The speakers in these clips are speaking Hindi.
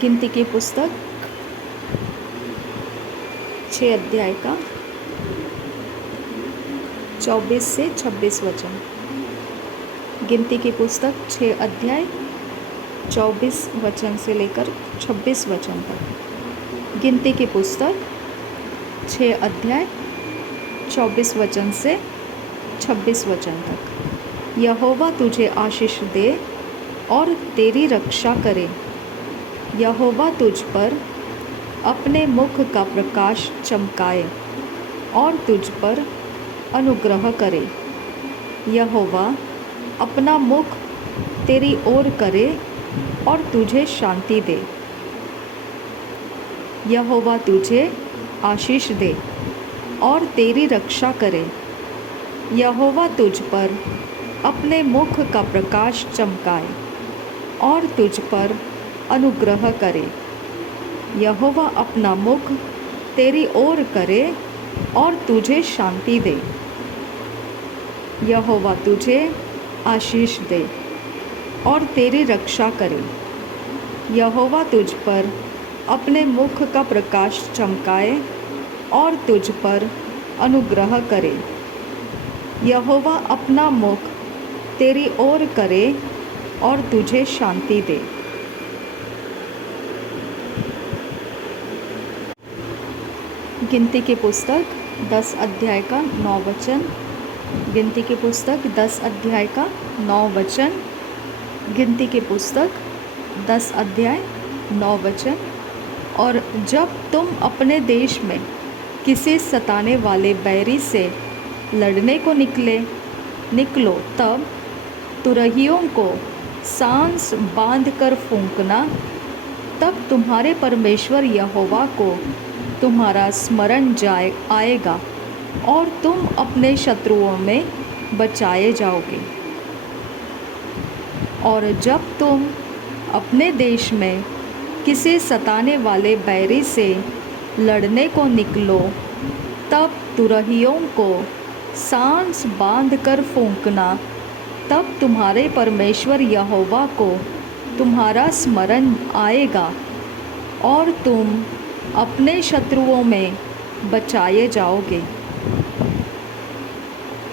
गिनती की पुस्तक 6 अध्याय का 24 से 26 वचन। गिनती की पुस्तक 6 अध्याय 24 वचन से लेकर 26 वचन तक। गिनती की पुस्तक 6 अध्याय 24 वचन से 26 वचन तक। यहोवा तुझे आशीष दे और तेरी रक्षा करे। यहोवा तुझ पर अपने मुख का प्रकाश चमकाए और तुझ पर अनुग्रह करे। यहोवा अपना मुख तेरी ओर करे और तुझे शांति दे। यहोवा तुझे आशीष दे और तेरी रक्षा करे। यहोवा तुझ पर अपने मुख का प्रकाश चमकाए और तुझ पर अनुग्रह करे। यहोवा अपना मुख तेरी ओर करे और तुझे शांति दे। यहोवा तुझे आशीष दे और तेरी रक्षा करे। यहोवा तुझ पर अपने मुख का प्रकाश चमकाए और तुझ पर अनुग्रह करे। यहोवा अपना मुख तेरी ओर करे और तुझे शांति दे। गिनती की पुस्तक 10 अध्याय का 9 वचन। गिनती की पुस्तक 10 अध्याय का 9 वचन। गिनती की पुस्तक 10 अध्याय 9 वचन। और जब तुम अपने देश में किसी सताने वाले बैरी से लड़ने को निकलो तब तुरहियों को सांस बांध कर फूंकना। तब तुम्हारे परमेश्वर यहोवा को तुम्हारा स्मरण आएगा और तुम अपने शत्रुओं में बचाए जाओगे। और जब तुम अपने देश में किसी सताने वाले बैरी से लड़ने को निकलो तब तुरहियों को सांस बांध कर फूंकना। तब तुम्हारे परमेश्वर यहोवा को तुम्हारा स्मरण आएगा और तुम अपने शत्रुओं में बचाए जाओगे।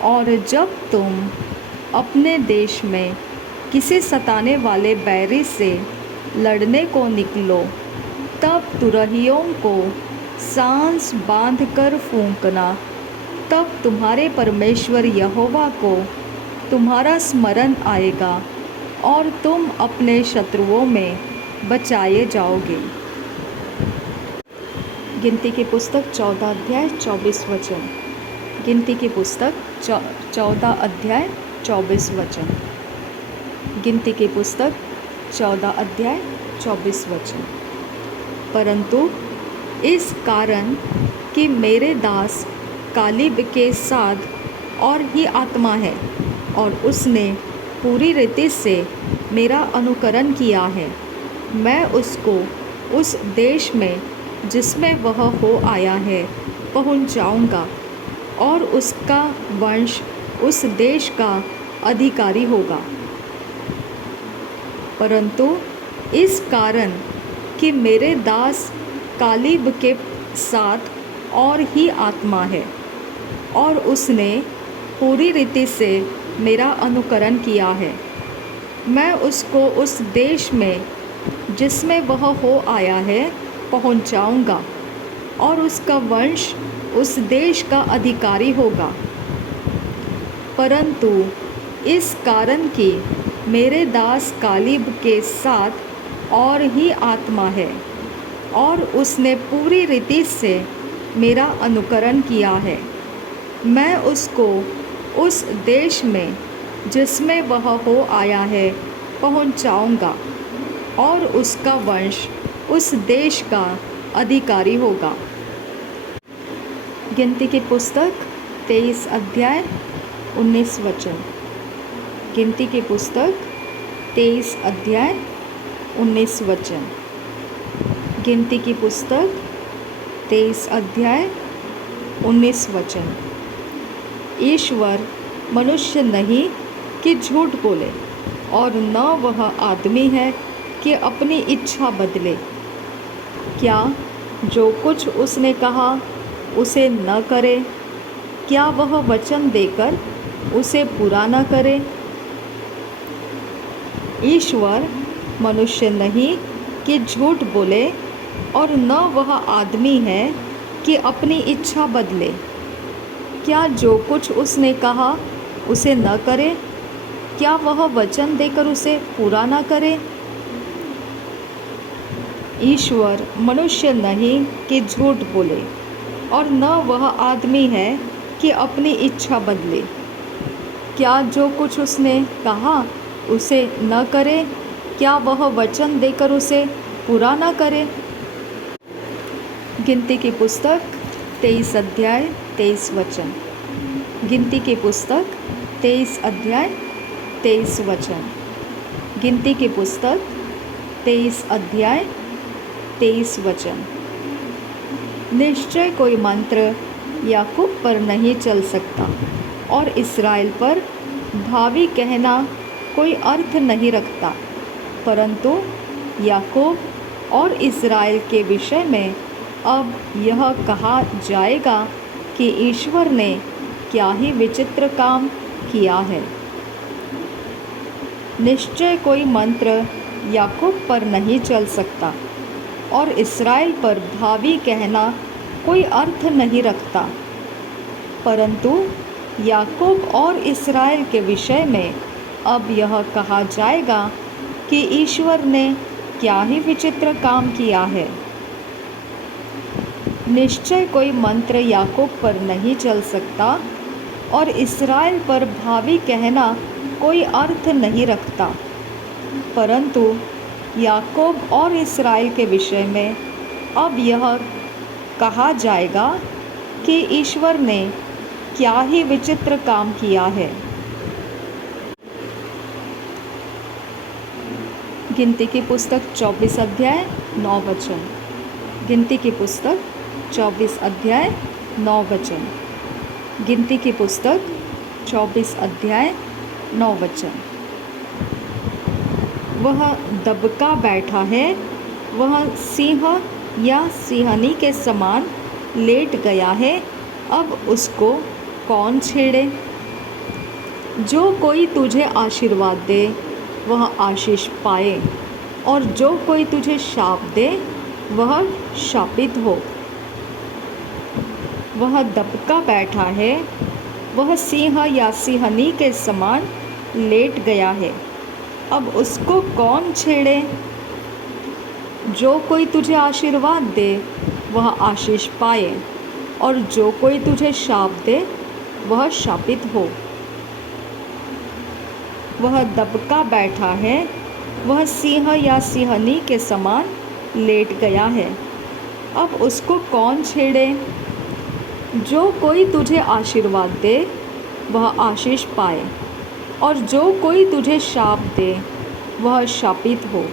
और जब तुम अपने देश में किसी सताने वाले बैरी से लड़ने को निकलो तब तुरहियों को सांस बांध कर फूंकना। तब तुम्हारे परमेश्वर यहोवा को तुम्हारा स्मरण आएगा और तुम अपने शत्रुओं में बचाए जाओगे। गिनती की पुस्तक 14 अध्याय 24 वचन। गिनती की पुस्तक 14 अध्याय 24 वचन। गिनती की पुस्तक 14 अध्याय 24 वचन। परंतु इस कारण कि मेरे दास कालीब के साथ और ही आत्मा है और उसने पूरी रीति से मेरा अनुकरण किया है, मैं उसको उस देश में जिसमें वह हो आया है पहुंचाऊंगा और उसका वंश उस देश का अधिकारी होगा। परंतु इस कारण कि मेरे दास कालीब के साथ और ही आत्मा है और उसने पूरी रीति से मेरा अनुकरण किया है, मैं उसको उस देश में जिसमें वह हो आया है पहुंचाऊंगा और उसका वंश उस देश का अधिकारी होगा। परंतु इस कारण कि मेरे दास कालीब के साथ और ही आत्मा है और उसने पूरी रीति से मेरा अनुकरण किया है, मैं उसको उस देश में जिसमें वह हो आया है पहुंचाऊंगा और उसका वंश उस देश का अधिकारी होगा। गिनती की पुस्तक 23 अध्याय 19 वचन। गिनती की पुस्तक 23 अध्याय 19 वचन। गिनती की पुस्तक 23 अध्याय 19 वचन। ईश्वर मनुष्य नहीं कि झूठ बोले और न वह आदमी है कि अपनी इच्छा बदले। क्या जो कुछ उसने कहा उसे न करे? क्या वह वचन देकर उसे पूरा न करे? ईश्वर मनुष्य नहीं कि झूठ बोले, और न वह आदमी है कि अपनी इच्छा बदले। क्या जो कुछ उसने कहा उसे न करे? क्या वह वचन देकर उसे पूरा न करे? ईश्वर मनुष्य नहीं कि झूठ बोले, और न वह आदमी है कि अपनी इच्छा बदले। क्या जो कुछ उसने कहा उसे न करे? क्या वह वचन देकर उसे पूरा न करे? गिनती की पुस्तक 23 अध्याय 23 वचन। गिनती की पुस्तक 23 अध्याय 23 वचन। गिनती की पुस्तक 23 अध्याय 23 वचन। निश्चय कोई मंत्र याकूब पर नहीं चल सकता, और इस्राएल पर भावी कहना कोई अर्थ नहीं रखता, परंतु याकूब और इस्राएल के विषय में अब यह कहा जाएगा कि ईश्वर ने क्या ही विचित्र काम किया है। निश्चय कोई मंत्र याकूब पर नहीं चल सकता, और इस्राएल पर भावी कहना कोई अर्थ नहीं रखता, परंतु याकूब और इस्राएल के विषय में अब यह कहा जाएगा कि ईश्वर ने क्या ही विचित्र काम किया है। निश्चय कोई मंत्र याकूब पर नहीं चल सकता, और इस्राएल पर भावी कहना कोई अर्थ नहीं रखता, परंतु याकूब और इस्राएल के विषय में अब यह कहा जाएगा कि ईश्वर ने क्या ही विचित्र काम किया है। गिनती की पुस्तक 24 अध्याय 9 वचन। गिनती की पुस्तक 24 अध्याय 9 वचन। गिनती की पुस्तक 24 अध्याय 9 वचन। वह दबका बैठा है, वह सिंह या सिंहनी के समान लेट गया है, अब उसको कौन छेड़े? जो कोई तुझे आशीर्वाद दे वह आशीष पाए, और जो कोई तुझे शाप दे वह शापित हो। वह दबका बैठा है, वह सिंह या सिंहनी के समान लेट गया है, अब उसको कौन छेड़े? जो कोई तुझे आशीर्वाद दे वह आशीष पाए, और जो कोई तुझे शाप दे वह शापित हो। वह दबका बैठा है, वह सिंह या सिंहनी के समान लेट गया है, अब उसको कौन छेड़े? जो कोई तुझे आशीर्वाद दे वह आशीष पाए, और जो कोई तुझे शाप दे वह शापित हो।